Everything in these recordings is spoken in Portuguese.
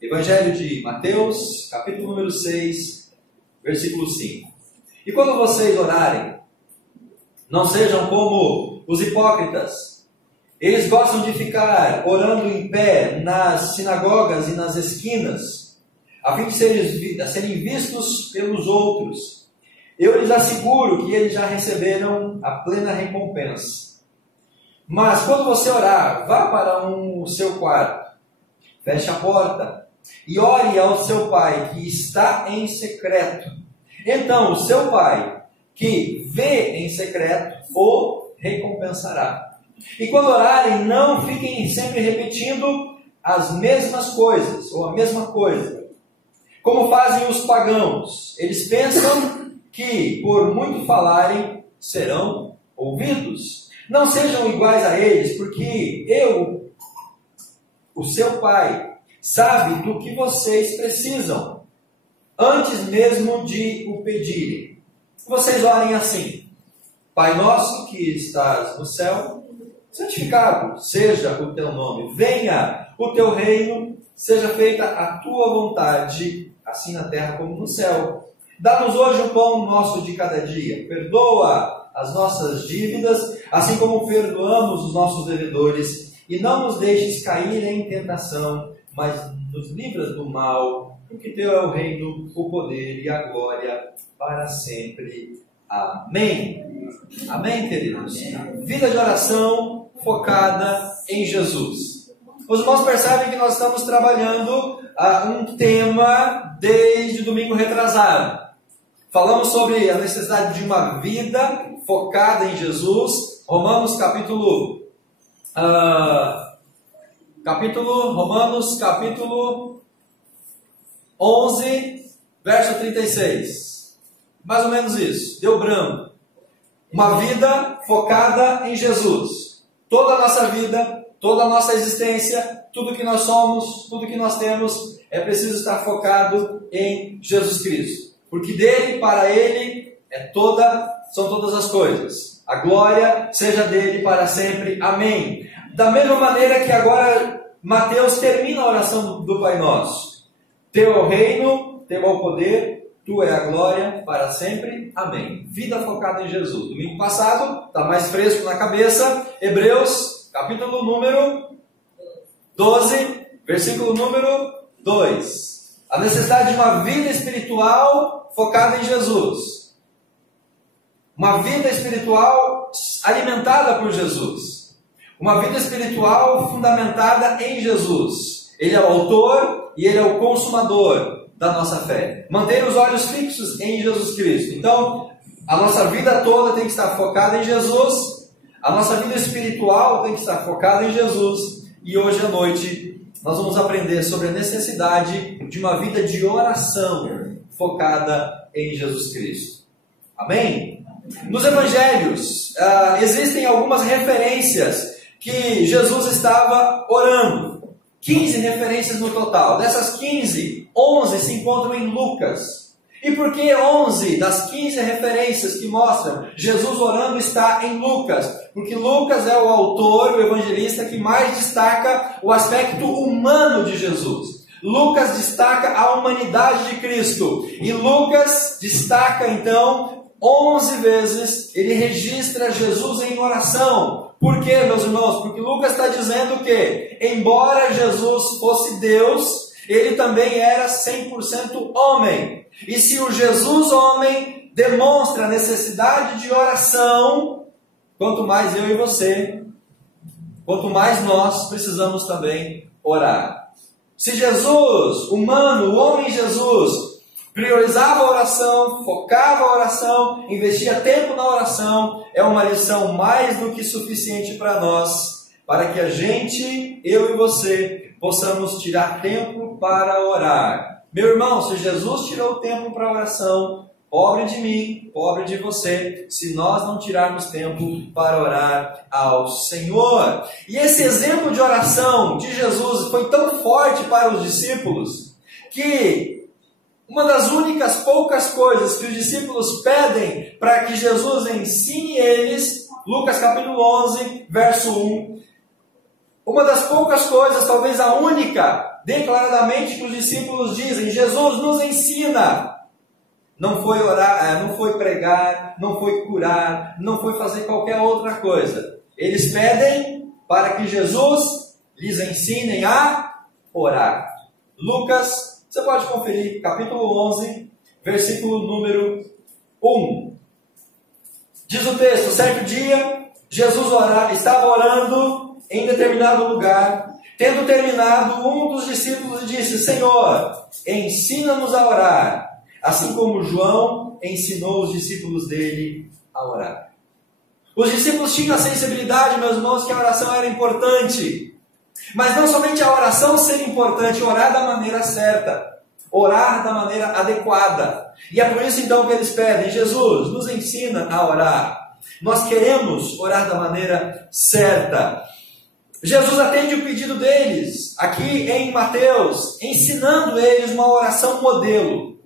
Evangelho de Mateus, capítulo número 6, versículo 5. E quando vocês orarem, não sejam como os hipócritas. Eles gostam de ficar orando em pé nas sinagogas e nas esquinas, a fim de serem vistos pelos outros. Eu lhes asseguro que eles já receberam a plena recompensa. Mas quando você orar, vá para o seu quarto, feche a porta e ore ao seu Pai que está em secreto. Então o seu Pai que vê em secreto o recompensará. E quando orarem, não fiquem sempre repetindo as mesmas coisas, ou a mesma coisa, como fazem os pagãos. Eles pensam que, por muito falarem, serão ouvidos. Não sejam iguais a eles, porque eu, o seu Pai, sabe do que vocês precisam, antes mesmo de o pedirem. Vocês orem assim: Pai nosso que estás no céu, santificado seja o teu nome, venha o teu reino, seja feita a tua vontade, assim na terra como no céu. Dá-nos hoje o pão nosso de cada dia, perdoa as nossas dívidas, assim como perdoamos os nossos devedores, e não nos deixes cair em tentação, mas nos livras do mal, porque teu é o reino, o poder e a glória para sempre. Amém. Amém, queridos? Vida de oração focada em Jesus. Os irmãos percebem que nós estamos trabalhando um tema desde o domingo retrasado. Falamos sobre a necessidade de uma vida focada em Jesus. Romanos capítulo 11, verso 36. Mais ou menos isso. Deu branco. Uma vida focada em Jesus. Toda a nossa vida, toda a nossa existência, tudo que nós somos, tudo que nós temos, é preciso estar focado em Jesus Cristo. Porque dele, para ele, são todas as coisas. A glória seja dele para sempre. Amém. Da mesma maneira que agora Mateus termina a oração do Pai Nosso. Teu é o reino, teu é o poder, tu é a glória para sempre. Amém. Vida focada em Jesus. Domingo passado, está mais fresco na cabeça. Hebreus, capítulo número 12, versículo número 2. A necessidade de uma vida espiritual focada em Jesus. Uma vida espiritual alimentada por Jesus. Uma vida espiritual fundamentada em Jesus. Ele é o autor e ele é o consumador da nossa fé. Manter os olhos fixos em Jesus Cristo. Então, a nossa vida toda tem que estar focada em Jesus. A nossa vida espiritual tem que estar focada em Jesus. E hoje à noite nós vamos aprender sobre a necessidade de uma vida de oração focada em Jesus Cristo. Amém? Nos evangelhos existem algumas referências que Jesus estava orando. 15 referências no total. Dessas 15, 11 se encontram em Lucas. E por que 11 das 15 referências que mostram Jesus orando está em Lucas? Porque Lucas é o autor, o evangelista que mais destaca o aspecto humano de Jesus. Lucas destaca a humanidade de Cristo. E Lucas destaca então 11 vezes, ele registra Jesus em oração. Por quê, meus irmãos? Porque Lucas está dizendo que, embora Jesus fosse Deus, ele também era 100% homem. E se o Jesus homem demonstra a necessidade de oração, quanto mais eu e você, quanto mais nós precisamos também orar. Se Jesus, humano, o homem Jesus, priorizava a oração, focava a oração, investia tempo na oração, é uma lição mais do que suficiente para nós, para que a gente, eu e você, possamos tirar tempo para orar. Meu irmão, se Jesus tirou tempo para oração, pobre de mim, pobre de você, se nós não tirarmos tempo para orar ao Senhor. E esse exemplo de oração de Jesus foi tão forte para os discípulos, que uma das únicas poucas coisas que os discípulos pedem para que Jesus ensine eles, Lucas capítulo 11, verso 1, uma das poucas coisas, talvez a única, declaradamente que os discípulos dizem: Jesus nos ensina. Não foi orar, não foi pregar, não foi curar, não foi fazer qualquer outra coisa. Eles pedem para que Jesus lhes ensine a orar. Lucas, você pode conferir, capítulo 11, versículo número 1. Diz o texto: certo dia, Jesus estava orando em determinado lugar. Tendo terminado, um dos discípulos disse: Senhor, ensina-nos a orar, assim como João ensinou os discípulos dele a orar. Os discípulos tinham a sensibilidade, meus irmãos, que a oração era importante. Mas não somente a oração ser importante, orar da maneira certa, orar da maneira adequada. E é por isso então que eles pedem: Jesus, nos ensina a orar. Nós queremos orar da maneira certa. Jesus atende o pedido deles, aqui em Mateus, ensinando eles uma oração modelo.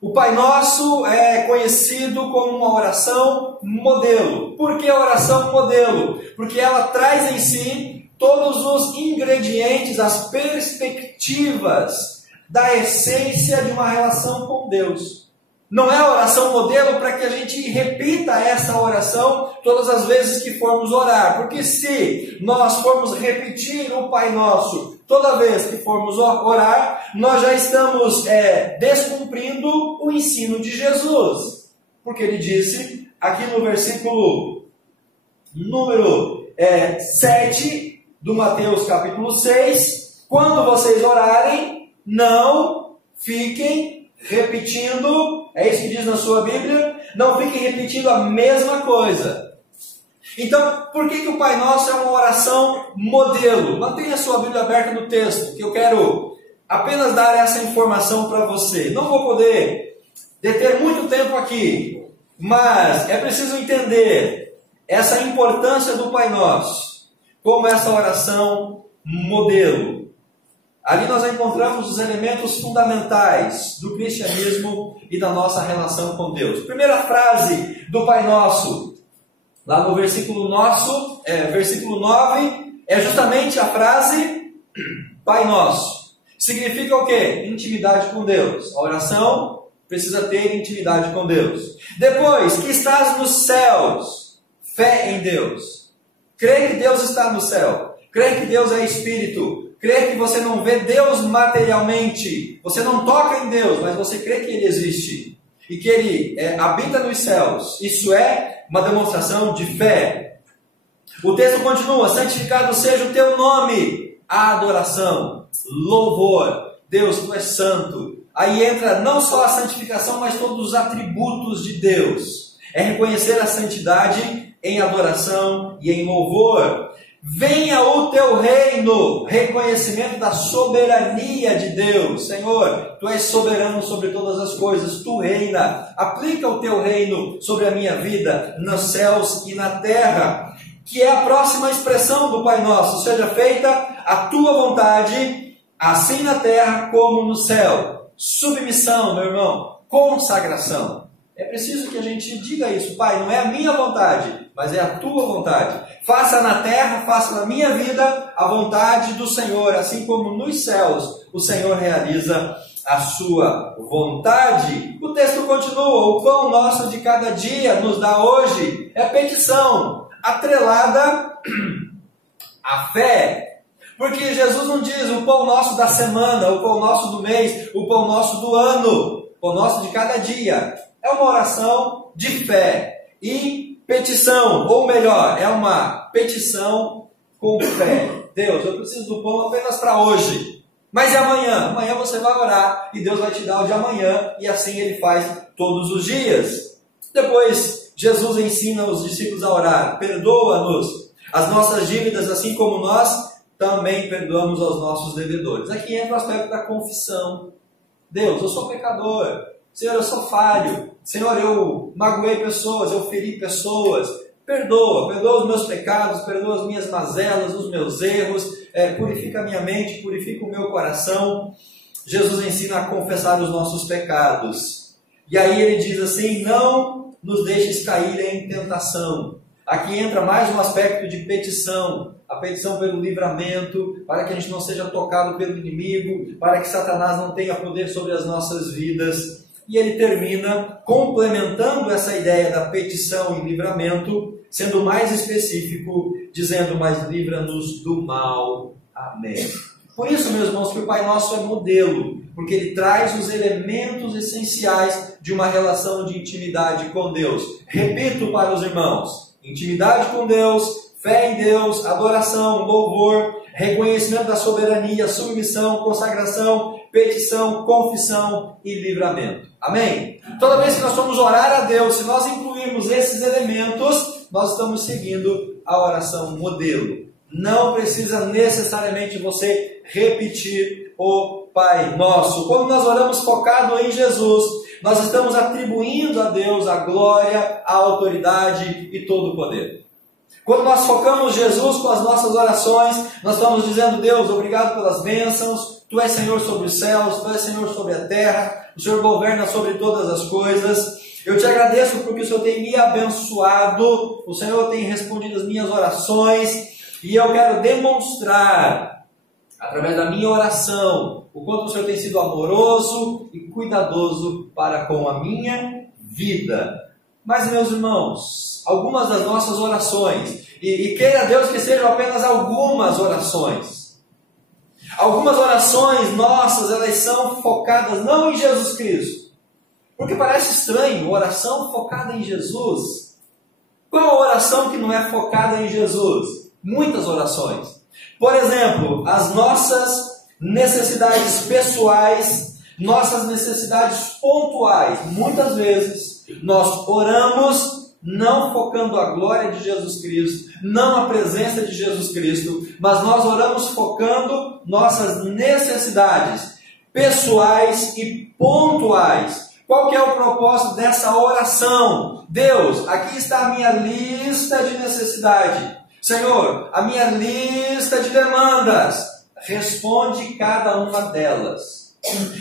O Pai Nosso é conhecido como uma oração modelo. Por que a oração modelo? Porque ela traz em si todos os ingredientes, as perspectivas da essência de uma relação com Deus. Não é a oração modelo para que a gente repita essa oração todas as vezes que formos orar. Porque se nós formos repetir o Pai Nosso toda vez que formos orar, nós já estamos descumprindo o ensino de Jesus. Porque ele disse, aqui no versículo número 7 do Mateus capítulo 6, quando vocês orarem, não fiquem repetindo, é isso que diz na sua Bíblia, não fiquem repetindo a mesma coisa. Então, por que o Pai Nosso é uma oração modelo? Mantenha a sua Bíblia aberta no texto, que eu quero apenas dar essa informação para você. Não vou poder deter muito tempo aqui, mas é preciso entender essa importância do Pai Nosso como essa oração modelo. Ali nós encontramos os elementos fundamentais do cristianismo e da nossa relação com Deus. Primeira frase do Pai Nosso, lá no versículo 9, é justamente a frase Pai Nosso. Significa o quê? Intimidade com Deus. A oração precisa ter intimidade com Deus. Depois, que estás nos céus, fé em Deus. Crer que Deus está no céu. Crer que Deus é Espírito. Crer que você não vê Deus materialmente, você não toca em Deus, mas você crê que Ele existe e que Ele habita nos céus. Isso é uma demonstração de fé. O texto continua: santificado seja o teu nome, a adoração, louvor. Deus, tu és santo. Aí entra não só a santificação, mas todos os atributos de Deus. É reconhecer a santidade em adoração e em louvor. Venha o teu reino, reconhecimento da soberania de Deus. Senhor, tu és soberano sobre todas as coisas, tu reina. Aplica o teu reino sobre a minha vida, nos céus e na terra. Que é a próxima expressão do Pai Nosso: seja feita a tua vontade, assim na terra como no céu. Submissão, meu irmão, consagração. É preciso que a gente diga isso: Pai, não é a minha vontade, mas é a tua vontade. Faça na terra, faça na minha vida a vontade do Senhor, assim como nos céus o Senhor realiza a sua vontade. O texto continua: o pão nosso de cada dia nos dá hoje. É petição atrelada à fé. Porque Jesus não diz o pão nosso da semana, o pão nosso do mês, o pão nosso do ano, o pão nosso de cada dia. É uma oração de fé e petição, ou melhor, é uma petição com fé. Deus, eu preciso do pão apenas para hoje. Mas e amanhã? Amanhã você vai orar e Deus vai te dar o de amanhã, e assim Ele faz todos os dias. Depois, Jesus ensina os discípulos a orar: perdoa-nos as nossas dívidas, assim como nós também perdoamos aos nossos devedores. Aqui entra o aspecto da confissão. Deus, eu sou pecador. Senhor, eu sou falho. Senhor, eu magoei pessoas, eu feri pessoas. Perdoa os meus pecados, perdoa as minhas mazelas, os meus erros, purifica a minha mente, purifica o meu coração. Jesus ensina a confessar os nossos pecados. E aí ele diz assim: não nos deixes cair em tentação. Aqui entra mais um aspecto de petição, a petição pelo livramento, para que a gente não seja tocado pelo inimigo, para que Satanás não tenha poder sobre as nossas vidas. E ele termina complementando essa ideia da petição e livramento, sendo mais específico, dizendo: mas livra-nos do mal. Amém. Por isso, meus irmãos, que o Pai Nosso é modelo, porque ele traz os elementos essenciais de uma relação de intimidade com Deus. Repito para os irmãos: intimidade com Deus, fé em Deus, adoração, louvor, reconhecimento da soberania, submissão, consagração, petição, confissão e livramento. Amém? Toda vez que nós formos orar a Deus, se nós incluirmos esses elementos, nós estamos seguindo a oração modelo. Não precisa necessariamente você repetir o Pai Nosso. Quando nós oramos focado em Jesus, nós estamos atribuindo a Deus a glória, a autoridade e todo o poder. Quando nós focamos Jesus com as nossas orações, nós estamos dizendo: Deus, obrigado pelas bênçãos, Tu és Senhor sobre os céus, Tu és Senhor sobre a terra, o Senhor governa sobre todas as coisas. Eu te agradeço porque o Senhor tem me abençoado, o Senhor tem respondido as minhas orações, e eu quero demonstrar, através da minha oração, o quanto o Senhor tem sido amoroso e cuidadoso para com a minha vida. Mas, meus irmãos, algumas das nossas orações, e queira Deus que sejam apenas algumas orações nossas, elas são focadas não em Jesus Cristo, porque parece estranho, oração focada em Jesus. Qual a oração que não é focada em Jesus? Muitas orações. Por exemplo, as nossas necessidades pessoais, nossas necessidades pontuais. Muitas vezes nós oramos não focando a glória de Jesus Cristo, não a presença de Jesus Cristo, mas nós oramos focando nossas necessidades pessoais e pontuais. Qual que é o propósito dessa oração? Deus, aqui está a minha lista de necessidade. Senhor, a minha lista de demandas. Responde cada uma delas.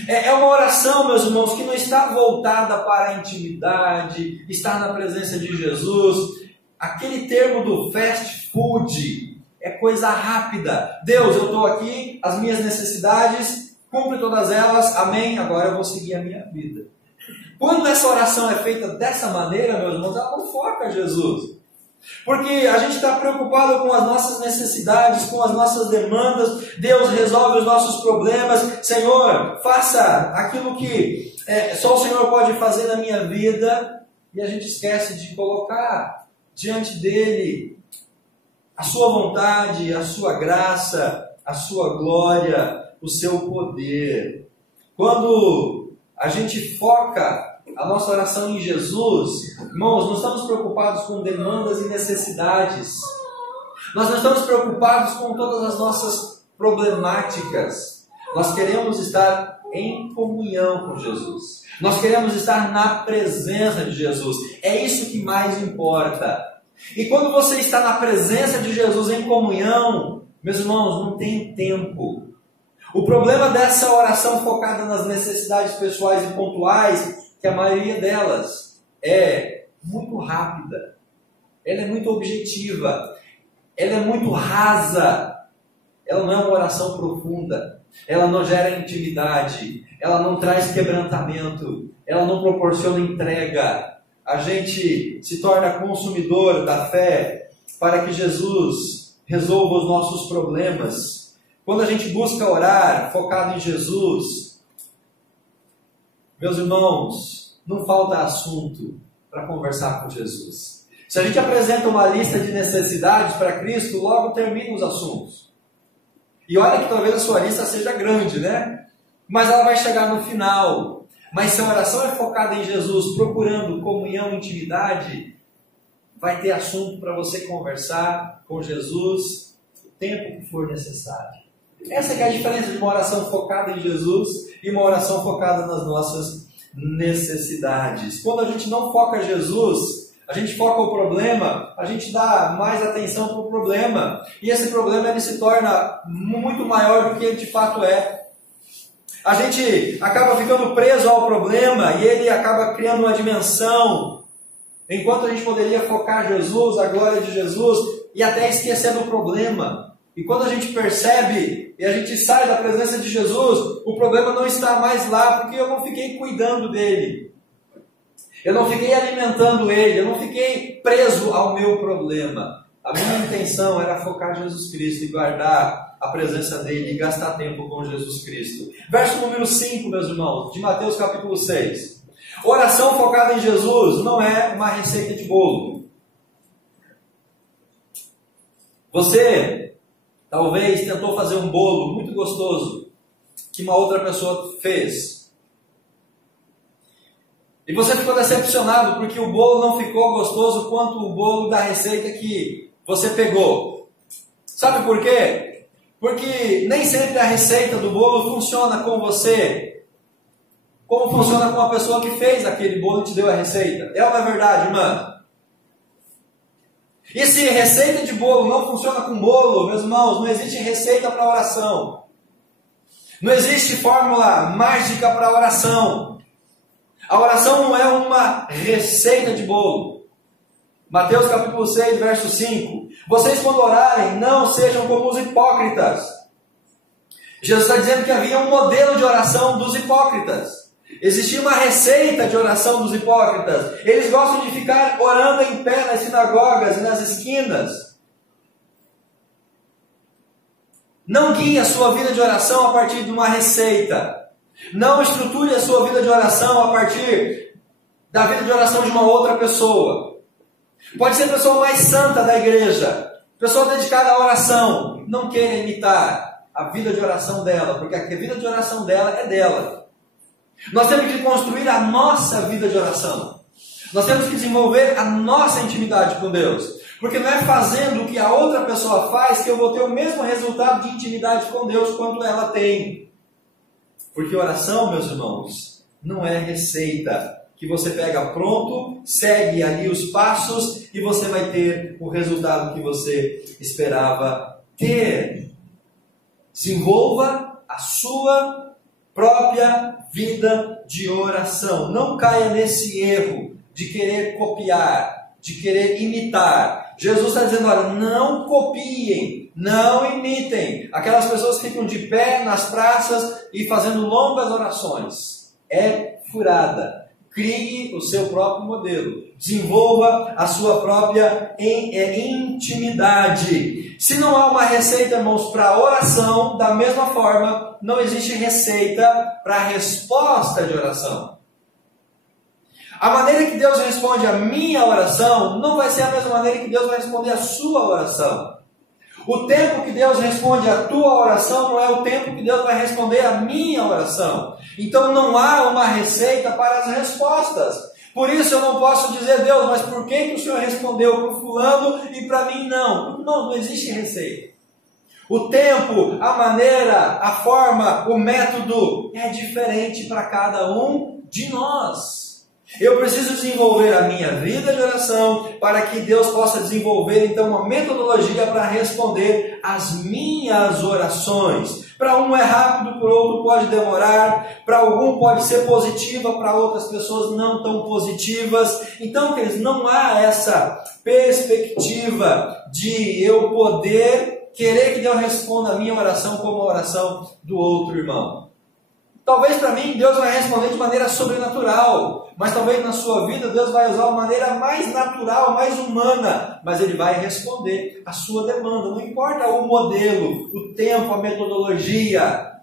É uma oração, meus irmãos, que não está voltada para a intimidade, estar na presença de Jesus. Aquele termo do fast food é coisa rápida. Deus, eu estou aqui, as minhas necessidades, cumpre todas elas, amém, agora eu vou seguir a minha vida. Quando essa oração é feita dessa maneira, meus irmãos, ela não foca Jesus. Porque a gente está preocupado com as nossas necessidades, com as nossas demandas. Deus resolve os nossos problemas. Senhor, faça aquilo que só o Senhor pode fazer na minha vida. E a gente esquece de colocar diante dele a sua vontade, a sua graça, a sua glória, o seu poder. Quando a gente foca a nossa oração em Jesus, irmãos, não estamos preocupados com demandas e necessidades. Nós não estamos preocupados com todas as nossas problemáticas. Nós queremos estar em comunhão com Jesus. Nós queremos estar na presença de Jesus. É isso que mais importa. E quando você está na presença de Jesus em comunhão, meus irmãos, não tem tempo. O problema dessa oração focada nas necessidades pessoais e pontuais, que a maioria delas é muito rápida, ela é muito objetiva, ela é muito rasa, ela não é uma oração profunda, ela não gera intimidade, ela não traz quebrantamento, ela não proporciona entrega. A gente se torna consumidor da fé para que Jesus resolva os nossos problemas. Quando a gente busca orar focado em Jesus, meus irmãos, não falta assunto para conversar com Jesus. Se a gente apresenta uma lista de necessidades para Cristo, logo termina os assuntos. E olha que talvez a sua lista seja grande, né? Mas ela vai chegar no final. Mas se a oração é focada em Jesus, procurando comunhão e intimidade, vai ter assunto para você conversar com Jesus o tempo que for necessário. Essa que é a diferença de uma oração focada em Jesus e uma oração focada nas nossas necessidades. Quando a gente não foca Jesus, a gente foca o problema, a gente dá mais atenção para o problema. E esse problema ele se torna muito maior do que ele de fato é. A gente acaba ficando preso ao problema e ele acaba criando uma dimensão. Enquanto a gente poderia focar Jesus, a glória de Jesus, e até esquecer do problema. E quando a gente percebe e a gente sai da presença de Jesus, o problema não está mais lá, porque eu não fiquei cuidando dele. Eu não fiquei alimentando ele, eu não fiquei preso ao meu problema. A minha intenção era focar em Jesus Cristo e guardar a presença dele e gastar tempo com Jesus Cristo. Verso número 5, meus irmãos, de Mateus capítulo 6. Oração focada em Jesus não é uma receita de bolo. Você talvez tentou fazer um bolo muito gostoso que uma outra pessoa fez. E você ficou decepcionado porque o bolo não ficou gostoso quanto o bolo da receita que você pegou. Sabe por quê? Porque nem sempre a receita do bolo funciona com você, como funciona com a pessoa que fez aquele bolo e te deu a receita. É ou não é verdade, irmã? E se receita de bolo não funciona com bolo, meus irmãos, não existe receita para oração. Não existe fórmula mágica para oração. A oração não é uma receita de bolo. Mateus capítulo 6, verso 5. Vocês quando orarem, não sejam como os hipócritas. Jesus está dizendo que havia um modelo de oração dos hipócritas. Existia uma receita de oração dos hipócritas. Eles gostam de ficar orando em pé nas sinagogas e nas esquinas. Não guie a sua vida de oração a partir de uma receita. Não estruture a sua vida de oração a partir da vida de oração de uma outra pessoa. Pode ser a pessoa mais santa da igreja, pessoa dedicada à oração. Não queira imitar a vida de oração dela, porque a vida de oração dela é dela. Nós temos que construir a nossa vida de oração. Nós temos que desenvolver a nossa intimidade com Deus. Porque não é fazendo o que a outra pessoa faz que eu vou ter o mesmo resultado de intimidade com Deus quanto ela tem. Porque oração, meus irmãos, não é receita que você pega pronto, segue ali os passos e você vai ter o resultado que você esperava ter. Desenvolva a sua própria vida de oração. Não caia nesse erro de querer copiar, de querer imitar. Jesus está dizendo, olha, não copiem, não imitem aquelas pessoas que ficam de pé nas praças e fazendo longas orações. É furada. Crie o seu próprio modelo. Desenvolva a sua própria intimidade. Se não há uma receita, irmãos, para oração, da mesma forma, não existe receita para resposta de oração. A maneira que Deus responde a minha oração não vai ser a mesma maneira que Deus vai responder a sua oração. O tempo que Deus responde a tua oração não é o tempo que Deus vai responder a minha oração. Então não há uma receita para as respostas. Por isso eu não posso dizer, Deus, mas por que o Senhor respondeu para o fulano e para mim não? Não existe receita. O tempo, a maneira, a forma, o método é diferente para cada um de nós. Eu preciso desenvolver a minha vida de oração para que Deus possa desenvolver então uma metodologia para responder às minhas orações. Para um é rápido, para outro pode demorar, para algum pode ser positiva, para outras pessoas não tão positivas. Então, queridos, não há essa perspectiva de eu poder querer que Deus responda a minha oração como a oração do outro irmão. Talvez para mim Deus vai responder de maneira sobrenatural, mas talvez na sua vida Deus vai usar uma maneira mais natural, mais humana, mas Ele vai responder a sua demanda. Não importa o modelo, o tempo, a metodologia,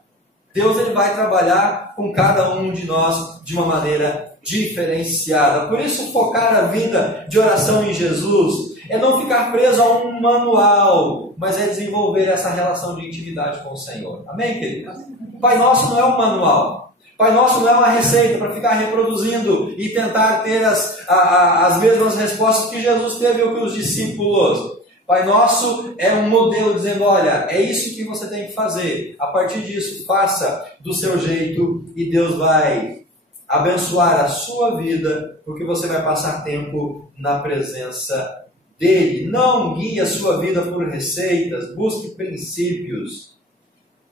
Deus ele vai trabalhar com cada um de nós de uma maneira diferenciada. Por isso focar a vida de oração em Jesus é não ficar preso a um manual, mas é desenvolver essa relação de intimidade com o Senhor. Amém, queridos? Pai Nosso não é um manual. Pai Nosso não é uma receita para ficar reproduzindo e tentar ter as mesmas respostas que Jesus teve ou que os discípulos. Pai Nosso é um modelo dizendo, olha, é isso que você tem que fazer. A partir disso, faça do seu jeito e Deus vai abençoar a sua vida, porque você vai passar tempo na presença dele. Não guie a sua vida por receitas, busque princípios.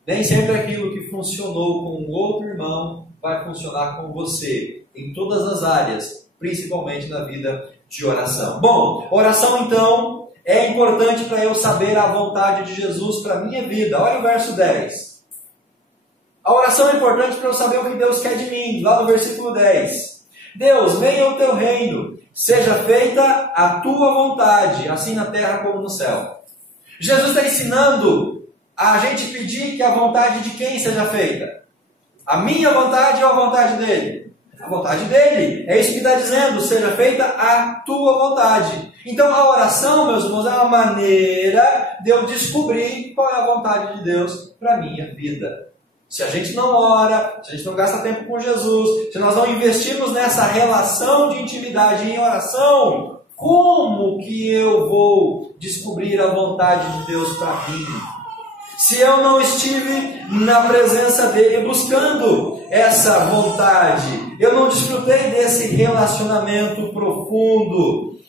Nem sempre aquilo que funcionou com o outro irmão vai funcionar com você, em todas as áreas, principalmente na vida de oração. Bom, oração então é importante para eu saber a vontade de Jesus para a minha vida. Olha o verso 10. A oração é importante para eu saber o que Deus quer de mim. Lá no versículo 10. Deus, venha o teu reino, seja feita a tua vontade, assim na terra como no céu. Jesus está ensinando a gente pedir que a vontade de quem seja feita? A minha vontade ou a vontade dele? A vontade dele. É isso que está dizendo, seja feita a tua vontade. Então a oração, meus irmãos, é uma maneira de eu descobrir qual é a vontade de Deus para a minha vida. Se a gente não ora, se a gente não gasta tempo com Jesus, se nós não investirmos nessa relação de intimidade em oração, como que eu vou descobrir a vontade de Deus para mim? Se eu não estive na presença dele buscando essa vontade, eu não desfrutei desse relacionamento profundo,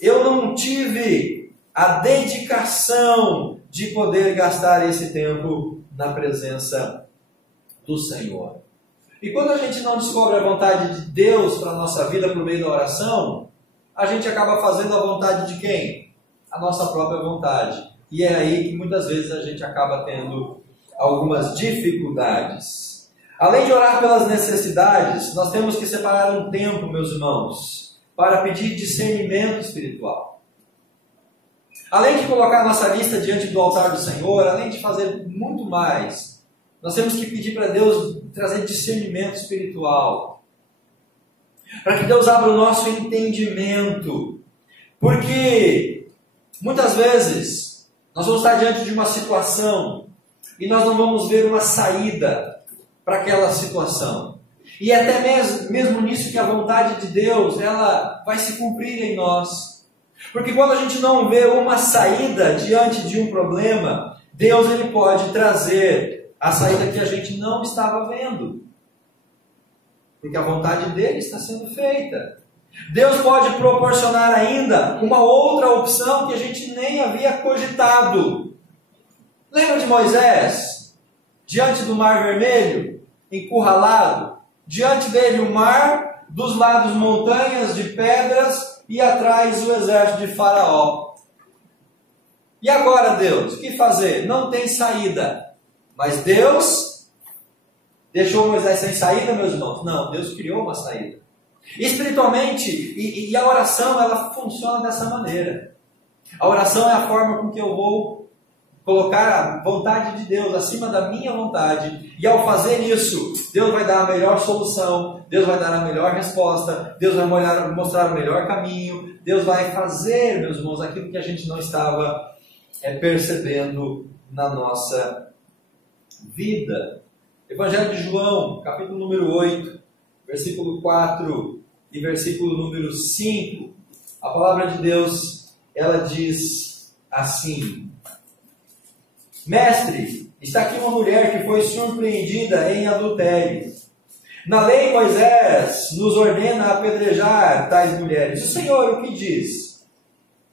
eu não tive a dedicação de poder gastar esse tempo na presença do Senhor. E quando a gente não descobre a vontade de Deus para a nossa vida por meio da oração, a gente acaba fazendo a vontade de quem? A nossa própria vontade. E é aí que muitas vezes a gente acaba tendo algumas dificuldades. Além de orar pelas necessidades, nós temos que separar um tempo, meus irmãos, para pedir discernimento espiritual. Além de colocar nossa lista diante do altar do Senhor, além de fazer muito mais, nós temos que pedir para Deus trazer discernimento espiritual. Para que Deus abra o nosso entendimento. Porque muitas vezes nós vamos estar diante de uma situação e nós não vamos ver uma saída para aquela situação. E é até mesmo nisso que a vontade de Deus, ela vai se cumprir em nós. Porque quando a gente não vê uma saída diante de um problema, Deus ele pode trazer a saída que a gente não estava vendo. Porque a vontade dele está sendo feita. Deus pode proporcionar ainda uma outra opção que a gente nem havia cogitado. Lembra de Moisés? Diante do Mar Vermelho, encurralado. Diante dele o mar, dos lados montanhas de pedras e atrás o exército de Faraó. E agora, Deus, o que fazer? Não tem saída. Mas Deus deixou Moisés sem saída, meus irmãos? Não, Deus criou uma saída. Espiritualmente, e a oração, ela funciona dessa maneira. A oração é a forma com que eu vou colocar a vontade de Deus acima da minha vontade. E ao fazer isso, Deus vai dar a melhor solução, Deus vai dar a melhor resposta, Deus vai mostrar o melhor caminho, Deus vai fazer, meus irmãos, aquilo que a gente não estava percebendo na nossa vida. Evangelho de João, capítulo número 8, versículo 4 e versículo número 5, a palavra de Deus, ela diz assim: Mestre, está aqui uma mulher que foi surpreendida em adultério. Na lei, Moisés nos ordena apedrejar tais mulheres. O Senhor o que diz?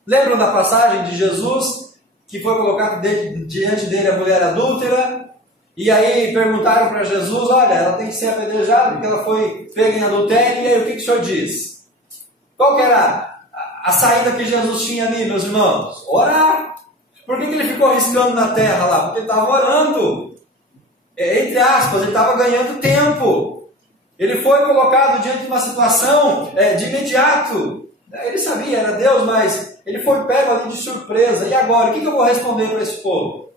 Lembram da passagem de Jesus, que foi colocado diante dele a mulher adúltera? E aí perguntaram para Jesus, olha, ela tem que ser apedrejada porque ela foi pega em adultério. E aí o que o Senhor diz? Qual que era a saída que Jesus tinha ali, meus irmãos? Orar. Por que ele ficou riscando na terra lá? Porque ele estava orando. Entre aspas, ele estava ganhando tempo. Ele foi colocado diante de uma situação de imediato. Ele sabia, era Deus, mas ele foi pego ali de surpresa. E agora, o que eu vou responder para esse povo?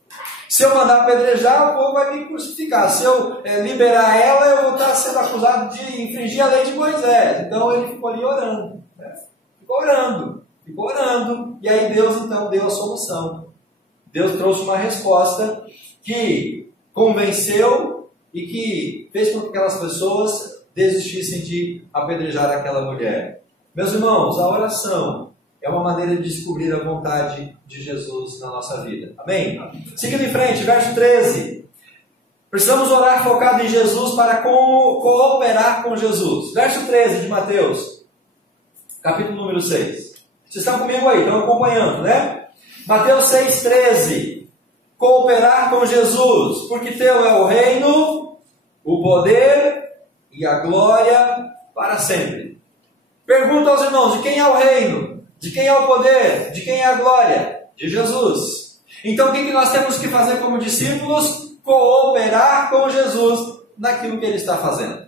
Se eu mandar apedrejar, o povo vai me crucificar. Se eu liberar ela, eu vou estar sendo acusado de infringir a lei de Moisés. Então ele ficou ali orando. Ficou orando. E aí Deus então deu a solução. Deus trouxe uma resposta que convenceu e que fez com que aquelas pessoas desistissem de apedrejar aquela mulher. Meus irmãos, a oração é uma maneira de descobrir a vontade de Jesus na nossa vida. Amém? Seguindo em frente, verso 13. Precisamos orar focado em Jesus para cooperar com Jesus. Verso 13 de Mateus, capítulo número 6. Vocês estão comigo aí, estão acompanhando, né? Mateus 6,13. Cooperar com Jesus, porque teu é o reino, o poder e a glória para sempre. Pergunta aos irmãos, de quem é o reino? De quem é o poder? De quem é a glória? De Jesus. Então o que nós temos que fazer como discípulos? Cooperar com Jesus naquilo que Ele está fazendo.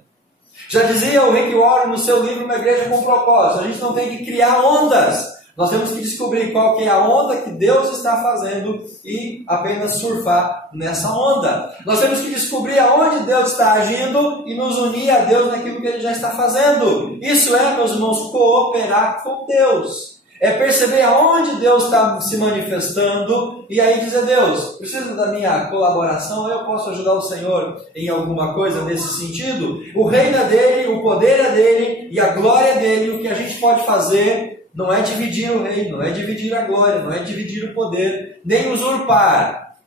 Já dizia o Rick Warren no seu livro Uma Igreja com Propósito, a gente não tem que criar ondas. Nós temos que descobrir qual que é a onda que Deus está fazendo e apenas surfar nessa onda. Nós temos que descobrir aonde Deus está agindo e nos unir a Deus naquilo que Ele já está fazendo. Isso é, meus irmãos, cooperar com Deus. É perceber aonde Deus está se manifestando e aí dizer: Deus, precisa da minha colaboração? Eu posso ajudar o Senhor em alguma coisa nesse sentido? O reino é dele, o poder é dele e a glória é dele. O que a gente pode fazer não é dividir o reino, não é dividir a glória, não é dividir o poder, nem usurpar,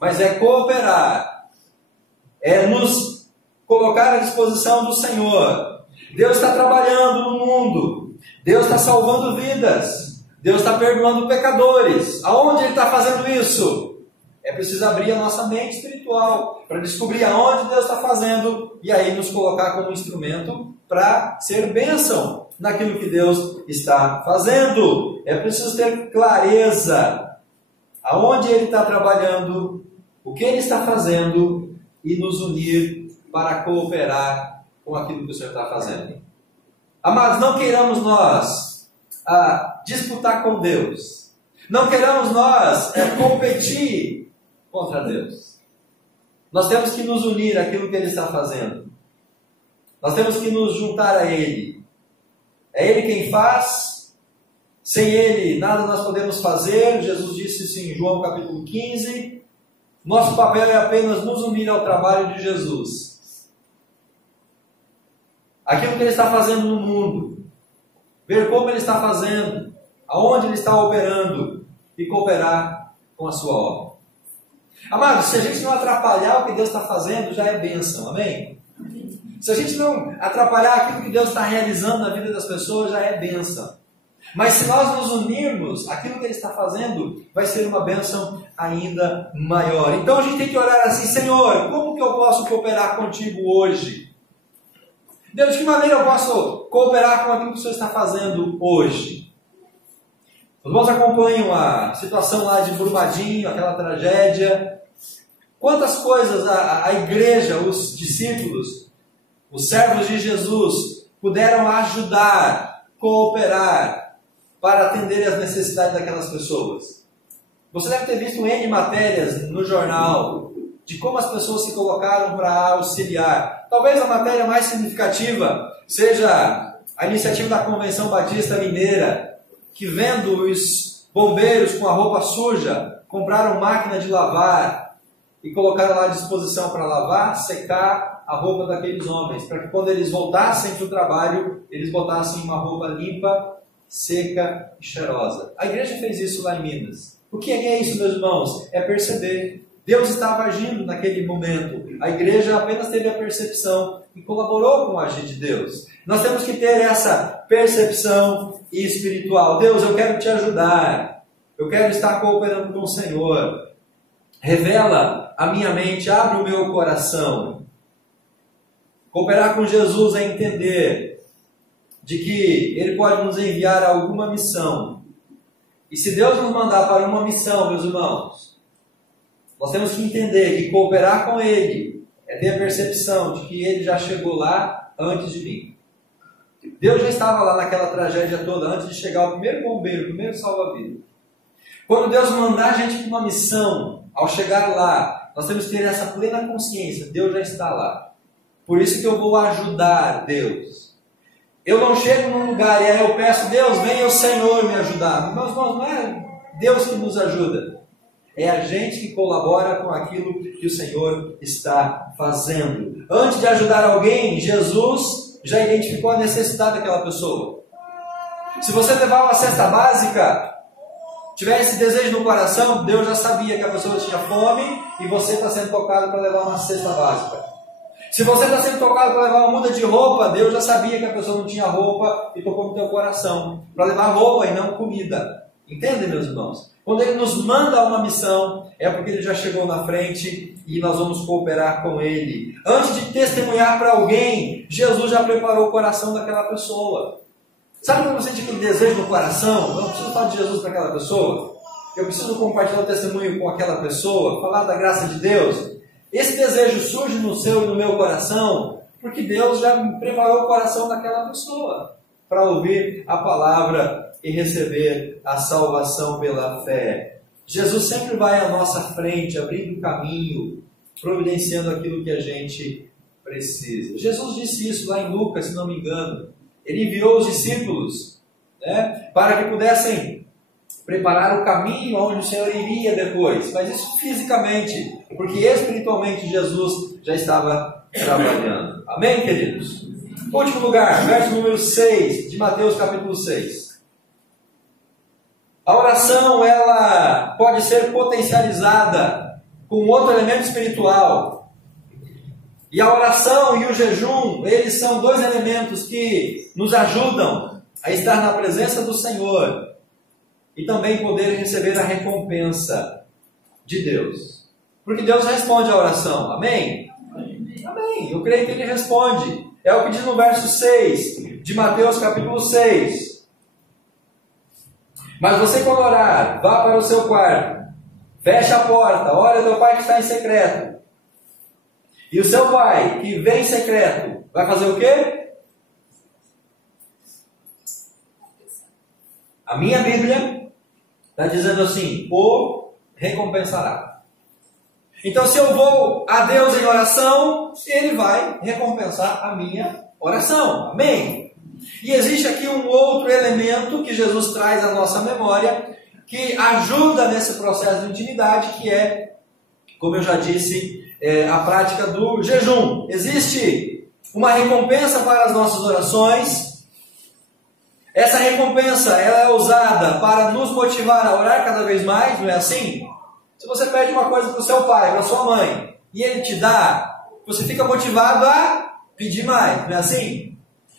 mas é cooperar, é nos colocar à disposição do Senhor. Deus está trabalhando no mundo. Deus está salvando vidas. Deus está perdoando pecadores. Aonde Ele está fazendo isso? É preciso abrir a nossa mente espiritual para descobrir aonde Deus está fazendo e aí nos colocar como instrumento para ser bênção naquilo que Deus está fazendo. É preciso ter clareza aonde Ele está trabalhando, o que Ele está fazendo e nos unir para cooperar com aquilo que o Senhor está fazendo. Amados, não queiramos nós disputar com Deus. Não queiramos nós competir contra Deus. Nós temos que nos unir àquilo que Ele está fazendo. Nós temos que nos juntar a Ele. É Ele quem faz. Sem Ele nada nós podemos fazer. Jesus disse isso em João capítulo 15. Nosso papel é apenas nos unir ao trabalho de Jesus. Aquilo que Ele está fazendo no mundo, ver como Ele está fazendo, aonde Ele está operando e cooperar com a sua obra. Amados, se a gente não atrapalhar o que Deus está fazendo, já é bênção, amém? Se a gente não atrapalhar aquilo que Deus está realizando na vida das pessoas, já é bênção. Mas se nós nos unirmos, aquilo que Ele está fazendo vai ser uma bênção ainda maior. Então a gente tem que orar assim: Senhor, como que eu posso cooperar contigo hoje? Deus, de que maneira eu posso cooperar com aquilo que o Senhor está fazendo hoje? Os irmãos acompanham a situação lá de Brumadinho, aquela tragédia. Quantas coisas a igreja, os discípulos, os servos de Jesus puderam ajudar, cooperar para atender às necessidades daquelas pessoas. Você deve ter visto N matérias no jornal de como as pessoas se colocaram para auxiliar. Talvez a matéria mais significativa seja a iniciativa da Convenção Batista Mineira, que vendo os bombeiros com a roupa suja, compraram máquina de lavar e colocaram lá à disposição para lavar, secar a roupa daqueles homens, para que quando eles voltassem para o trabalho, eles botassem uma roupa limpa, seca e cheirosa. A igreja fez isso lá em Minas. O que é isso, meus irmãos? É perceber. Deus estava agindo naquele momento. A igreja apenas teve a percepção e colaborou com o agir de Deus. Nós temos que ter essa percepção espiritual. Deus, eu quero te ajudar. Eu quero estar cooperando com o Senhor. Revela a minha mente, abre o meu coração. Cooperar com Jesus é entender de que Ele pode nos enviar a alguma missão. E se Deus nos mandar para uma missão, meus irmãos, nós temos que entender que cooperar com Ele é ter a percepção de que Ele já chegou lá antes de mim. Deus já estava lá naquela tragédia toda antes de chegar o primeiro bombeiro, o primeiro salva-vida. Quando Deus mandar a gente para uma missão, ao chegar lá, nós temos que ter essa plena consciência, Deus já está lá. Por isso que eu vou ajudar Deus. Eu não chego num lugar e aí eu peço: Deus, venha o Senhor me ajudar. Mas não é Deus que nos ajuda. É a gente que colabora com aquilo que o Senhor está fazendo. Antes de ajudar alguém, Jesus já identificou a necessidade daquela pessoa. Se você levar uma cesta básica, tiver esse desejo no coração, Deus já sabia que a pessoa tinha fome e você está sendo tocado para levar uma cesta básica. Se você está sendo tocado para levar uma muda de roupa, Deus já sabia que a pessoa não tinha roupa e tocou no teu coração para levar roupa e não comida. Entendem, meus irmãos? Quando Ele nos manda uma missão, é porque Ele já chegou na frente e nós vamos cooperar com Ele. Antes de testemunhar para alguém, Jesus já preparou o coração daquela pessoa. Sabe quando você sente aquele desejo no coração? Eu preciso falar de Jesus para aquela pessoa. Eu preciso compartilhar o testemunho com aquela pessoa, falar da graça de Deus. Esse desejo surge no seu e no meu coração, porque Deus já preparou o coração daquela pessoa para ouvir a palavra e receber a salvação pela fé. Jesus sempre vai à nossa frente, abrindo o caminho, providenciando aquilo que a gente precisa. Jesus disse isso lá em Lucas, se não me engano. Ele enviou os discípulos, para que pudessem preparar o caminho aonde o Senhor iria depois. Mas isso fisicamente, porque espiritualmente Jesus já estava trabalhando. Amém, queridos? Último lugar, verso número 6 de Mateus capítulo 6. A oração, ela pode ser potencializada com outro elemento espiritual. E a oração e o jejum, eles são dois elementos que nos ajudam a estar na presença do Senhor e também poder receber a recompensa de Deus. Porque Deus responde à oração. Amém? Amém. Eu creio que Ele responde. É o que diz no verso 6 de Mateus capítulo 6. Mas você, quando orar, vá para o seu quarto, feche a porta, ore ao teu pai que está em secreto. E o seu pai, que vem em secreto, vai fazer o quê? A minha Bíblia está dizendo assim: o recompensará. Então, se eu vou a Deus em oração, Ele vai recompensar a minha oração. Amém? E existe aqui um outro elemento que Jesus traz à nossa memória, que ajuda nesse processo de intimidade, que é, como eu já disse, a prática do jejum. Existe uma recompensa para as nossas orações. Essa recompensa, ela é usada para nos motivar a orar cada vez mais, não é assim? Se você pede uma coisa para o seu pai, para a sua mãe, e ele te dá, você fica motivado a pedir mais, não é assim?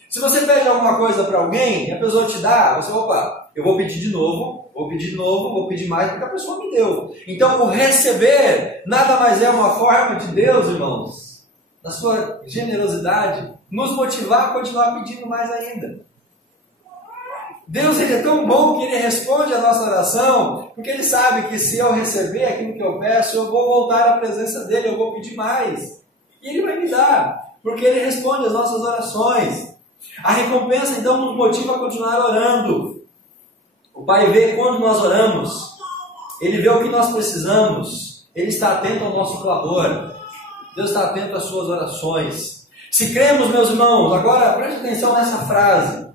Se você pede alguma coisa para alguém, e a pessoa te dá, você, opa, eu vou pedir de novo, vou pedir mais, porque a pessoa me deu. Então, o receber nada mais é uma forma de Deus, irmãos, na sua generosidade, nos motivar a continuar pedindo mais ainda. Deus, Ele é tão bom que Ele responde a nossa oração, porque Ele sabe que se eu receber aquilo que eu peço, eu vou voltar à presença dEle, eu vou pedir mais. E Ele vai me dar, porque Ele responde as nossas orações. A recompensa, então, nos motiva a continuar orando. O Pai vê quando nós oramos, Ele vê o que nós precisamos, Ele está atento ao nosso clamor, Deus está atento às suas orações. Se cremos, meus irmãos, agora preste atenção nessa frase.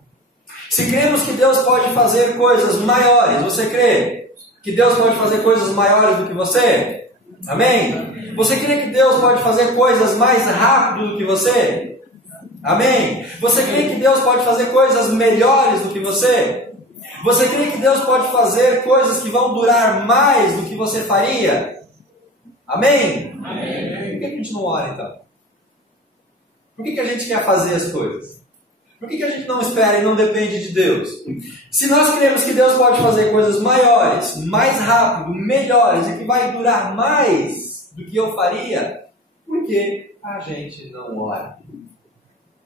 Se cremos que Deus pode fazer coisas maiores, você crê que Deus pode fazer coisas maiores do que você? Amém? Você crê que Deus pode fazer coisas mais rápido do que você? Amém? Você crê que Deus pode fazer coisas melhores do que você? Você crê que Deus pode fazer coisas que vão durar mais do que você faria? Amém? Amém. Por que a gente não ora então? Por que a gente quer fazer as coisas? Por que a gente não espera e não depende de Deus? Se nós cremos que Deus pode fazer coisas maiores, mais rápido, melhores e que vai durar mais do que eu faria, por que a gente não ora?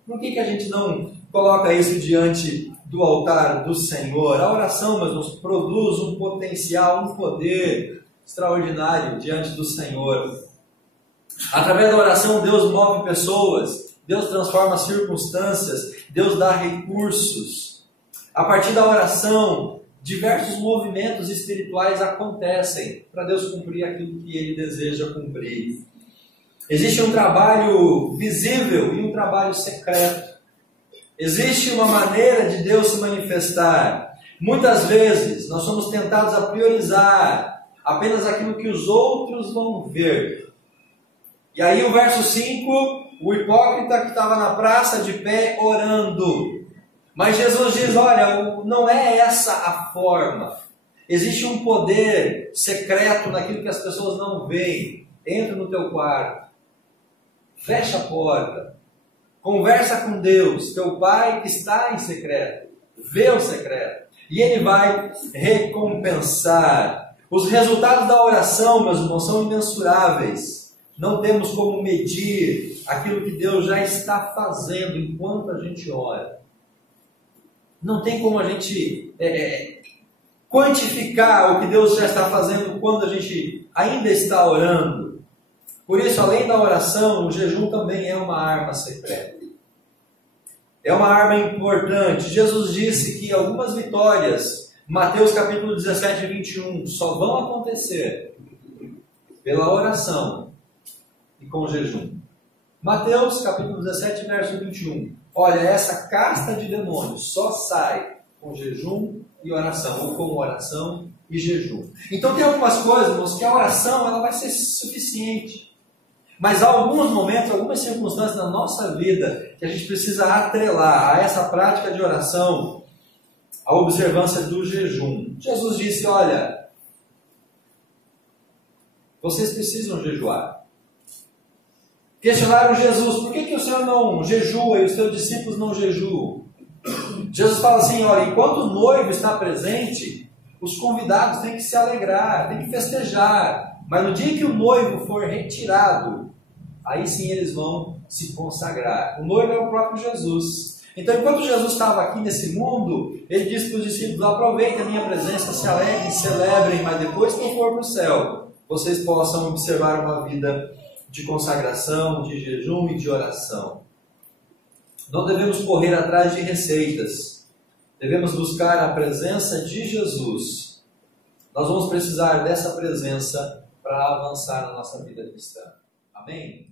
Por que a gente não coloca isso diante do altar do Senhor? A oração, mas nos produz um potencial, um poder extraordinário diante do Senhor. Através da oração, Deus move pessoas, Deus transforma circunstâncias, Deus dá recursos. A partir da oração, diversos movimentos espirituais acontecem para Deus cumprir aquilo que Ele deseja cumprir. Existe um trabalho visível e um trabalho secreto. Existe uma maneira de Deus se manifestar. Muitas vezes nós somos tentados a priorizar apenas aquilo que os outros vão ver. E aí o verso 5, o hipócrita que estava na praça de pé orando. Mas Jesus diz, olha, não é essa a forma. Existe um poder secreto naquilo que as pessoas não veem. Entra no teu quarto. Fecha a porta. Conversa com Deus, teu Pai que está em secreto. Vê o secreto. E Ele vai recompensar. Os resultados da oração, meus irmãos, são imensuráveis. Não temos como medir aquilo que Deus já está fazendo enquanto a gente ora. Não tem como a gente quantificar o que Deus já está fazendo quando a gente ainda está orando. Por isso, além da oração, o jejum também é uma arma secreta. É uma arma importante. Jesus disse que algumas vitórias, Mateus capítulo 17, 21, só vão acontecer pela oração e com jejum. Mateus capítulo 17, verso 21. Olha, essa casta de demônios só sai com jejum e oração, ou com oração e jejum. Então tem algumas coisas, irmãos, que a oração ela vai ser suficiente. Mas há alguns momentos, algumas circunstâncias na nossa vida que a gente precisa atrelar a essa prática de oração, a observância do jejum. Jesus disse, olha, vocês precisam jejuar. Questionaram Jesus, por que o Senhor não jejua e os seus discípulos não jejuam? Jesus fala assim, olha, enquanto o noivo está presente, os convidados têm que se alegrar, têm que festejar. Mas no dia que o noivo for retirado, aí sim eles vão se consagrar. O noivo é o próprio Jesus. Então, enquanto Jesus estava aqui nesse mundo, ele disse para os discípulos, aproveitem a minha presença, se alegrem, celebrem, mas depois que eu for para o céu, vocês possam observar uma vida de consagração, de jejum e de oração. Não devemos correr atrás de receitas. Devemos buscar a presença de Jesus. Nós vamos precisar dessa presença para avançar na nossa vida cristã. Amém?